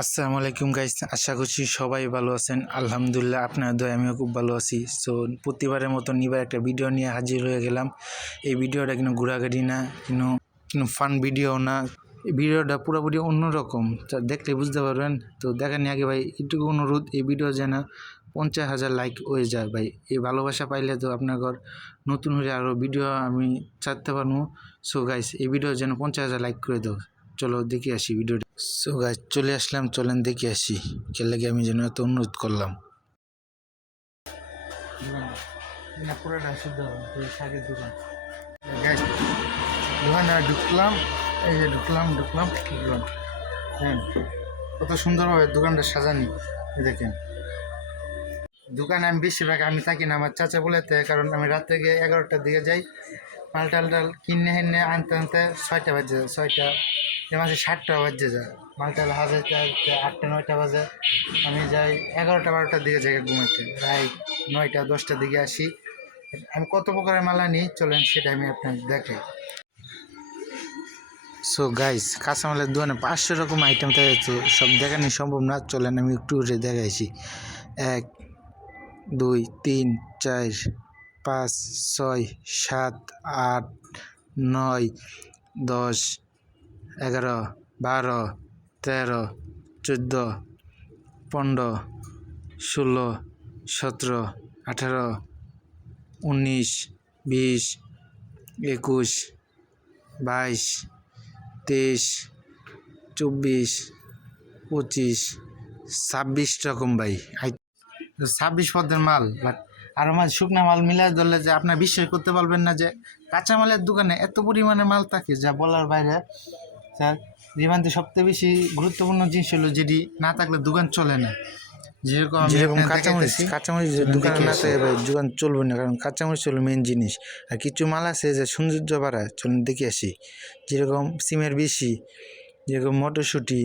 আসসালামু আলাইকুম গাইস, আশা করছি সবাই ভালো আছেন। আলহামদুলিল্লাহ আপনার দয়ায় আমিও খুব ভালো আছি। সো প্রতিবারের মতন এবার একটা ভিডিও নিয়ে হাজির হয়ে গেলাম। এই ভিডিওটা কিন্তু ঘোরাঘুরি না, কিন্তু ফান ভিডিও না, এই ভিডিওটা পুরোপুরি অন্যরকম, তা দেখলে বুঝতে পারবেন। তো দেখেন আগে ভাই একটু অনুরোধ, এই ভিডিও যেন 50,000 লাইক হয়ে যায় ভাই। এই ভালোবাসা পাইলে তো আপনার নতুন হয়ে আরও ভিডিও আমি ছাড়তে পারবো। সো গাইস এই ভিডিও যেন 50,000 লাইক করে দাও। চলো দেখে আসি ভিডিওটা। সো গাইস চলে আসলাম, চলেন দেখে আসি কে লাগে আমি যেন এত অনুরোধ করলাম। পুরোটা শুদ্ধ শাড়ির দোকান গাইস, দোকানে ঢুকলাম, এই যে ঢুকলাম, হ্যাঁ কত সুন্দরভাবে দোকানটা সাজানি দেখেন। দোকানে আমি বেশিরভাগ আমি থাকি না, আমার চাচা বলেতে, কারণ আমি রাত থেকে 11টার দিকে যাই, মাল টাল কিনে হেনে আনতে আনতে 6টা বাজে যায়, 6টা মাসে 7টা বাজে যায়, মাল টাল হাজাতে 8টা 9টা বাজে। আমি যাই 11টা 12টার দিকে যাই ঘুমাইতে, রাত 9টা 10টার দিকে আসি। আমি কত প্রকারের মাল আনি চলেন সেটা আমি আপনাকে দেখাই। সো গাইস কাঁচামালের দোকানে 500 রকম আইটেম থাকে, তো সব দেখানি সম্ভব না, চলেন আমি একটু দেখাইছি। 1 2 3 4 5 6 7 8 9 10 11 12 13 14 15 16 17 18 19 20 21 22 23 24 25 26 রকম ভাই, 26 পদের মাল। বাট আর মাল শুকনা মাল মিলাই ধরলে যে আপনার বিশ্বাস করতে পারবেন না যে কাঁচামালের দোকানে এত পরিমাণে মাল থাকে যা বলার বাইরে। স্যার জীবনে সবচেয়ে বেশি গুরুত্বপূর্ণ জিনিস হলো যেটি না থাকলে দোকান চলে না। যেরকম কাঁচামরিচ দোকানে না থাকে ভাই দোকান চলবে না, কারণ কাঁচামরিচ হলো মেন জিনিস। আর কিছু মাল আছে যে সৌন্দর্য বাড়ায়, চলুন দেখে আসি। যেরকম সিমের বেশি, যেরকম মটরশুঁটি,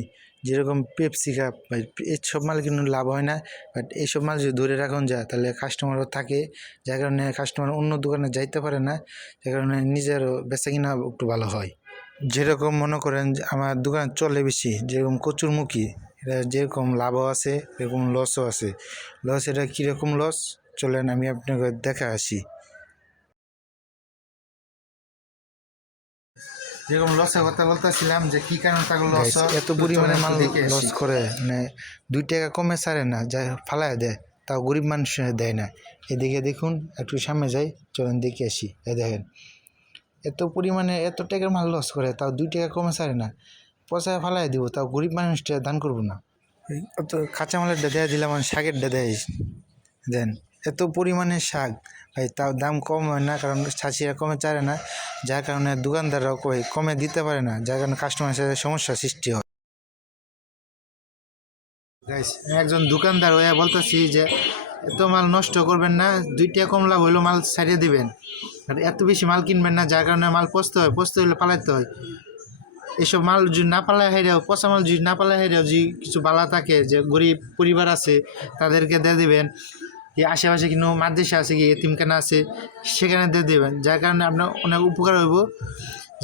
যেরকম পেপসি কাপ ভাই, এইসব মাল কিন্তু লাভ হয় না। বাট এইসব মাল যদি ধরে রাখুন যায় তাহলে কাস্টমারও থাকে, যার কারণে কাস্টমার অন্য দোকানে যাইতে পারে না, যার কারণে নিজেরও বেচা কিনা একটু ভালো হয়। যেরকম মনে করেন আমার দোকান চলে বেশি, যেরকম কচুরমুখী, এটা যেরকম লাভও আছে এরকম লসও আছে। লস এটা কীরকম লস চলেন আমি আপনাকে দেখা আসি। যেরকম লসের কথা বলতেছিলাম যে কি কারণ থাকলো লস, এত পরিমাণে মাল লস করে, মানে 2 টাকা কমে ছাড়ে না, যা ফালায় দেয়, তাও গরিব মানুষ দেয় না। এদিকে দেখুন একটু সামনে যাই, চলেন দেখে আসি। দেখেন এত পরিমাণে এত টাকার মাল লস করে, তাও 2 টাকা কমে ছাড়ে না, পয়সা ফালাই দিব, তাও গরিব মানুষটা দান করবো না। অত কাঁচামালের দেয়া দিলাম, শাকের দেয় দেন, এত পরিমাণে শাক ভাই, তাও দাম কম হয় না, কারণ চাষিরা কমে চারে না, যার কারণে দোকানদাররাও কমে দিতে পারে না, যার কারণে কাস্টমারের সাথে সমস্যার সৃষ্টি হয়। একজন দোকানদার হয়ে বলতেছি যে এত মাল নষ্ট করবেন না, 2 টাকা কম লাভ হইলেও মাল ছাড়িয়ে দিবেন, আর এত বেশি মাল কিনবেন না, যার কারণে মাল পচতে হলে পালাইতে হয়। এসব মাল যদি না পালায় হেরেও, পচা মাল যদি না পালায় হেরেও যদি কিছু বালা থাকে, যে গরিব পরিবার আছে তাদেরকে দিয়ে দেবেন, কি আশেপাশে কিন্তু মাদ্রাসা আছে, কি এতিমখানা আছে, সেখানে দিয়ে দেবেন, যার কারণে আপনার অনেক উপকার হইব।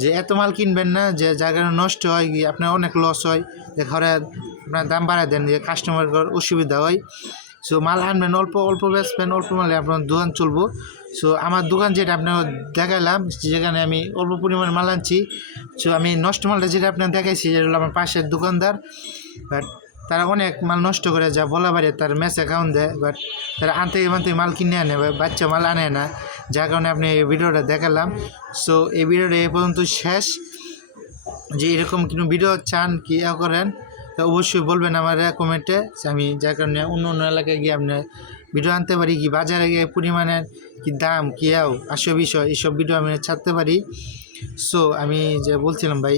যে এত মাল কিনবেন না যে যার কারণে নষ্ট হয়, কি আপনার অনেক লস হয়, যে ঘরে আপনার দাম বাড়ায় দেন, যে কাস্টমারের অসুবিধা হয়। সো মাল আনবেন অল্প অল্প, বেচবেন অল্প মালে আপনার দোকান চলবো। সো আমার দোকান যেটা আপনার দেখালাম, যেখানে আমি অল্প পরিমাণ মাল আনছি, সো আমি নষ্ট মালটা যেটা আপনার দেখাইছি যেটা হলো আমার পাশের দোকানদার। বাট তারা অনেক মাল নষ্ট করে, যা বলা বাইরে, তার মেসে খাওয়ান দেয়, বাট তারা আনতে মাল কিনে আনে, বাচ্চা মাল আনে না, যার কারণে আপনি এই ভিডিওটা দেখালাম। সো এই ভিডিওটা এ পর্যন্ত শেষ। যে এরকম কোনো ভিডিও চান কি করেন তা অবশ্যই বলবেন আমার কমেন্টে, আমি যার কারণে অন্য অন্য এলাকায় গিয়ে আপনার ভিডিও আনতে পারি, কি বাজারে গিয়ে পরিমাণের কি দাম কি আসে বিষয়, এইসব ভিডিও আমি ছাড়তে পারি। সো আমি যে বলছিলাম ভাই,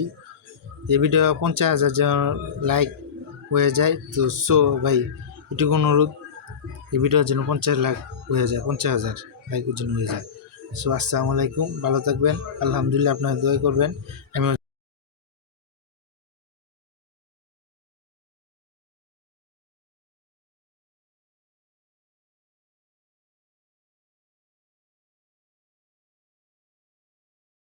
এই ভিডিও 50,000 যেন লাইক হয়ে যায়, তো সো ভাই এটুকু অনুরোধ, এই ভিডিওর জন্য 50 লাখ হয়ে যায়, 50,000 লাইকের জন্য হয়ে যায়। সো আসসালামু আলাইকুম, ভালো থাকবেন, আলহামদুলিল্লাহ, আপনারা দোয়া করবেন। আমি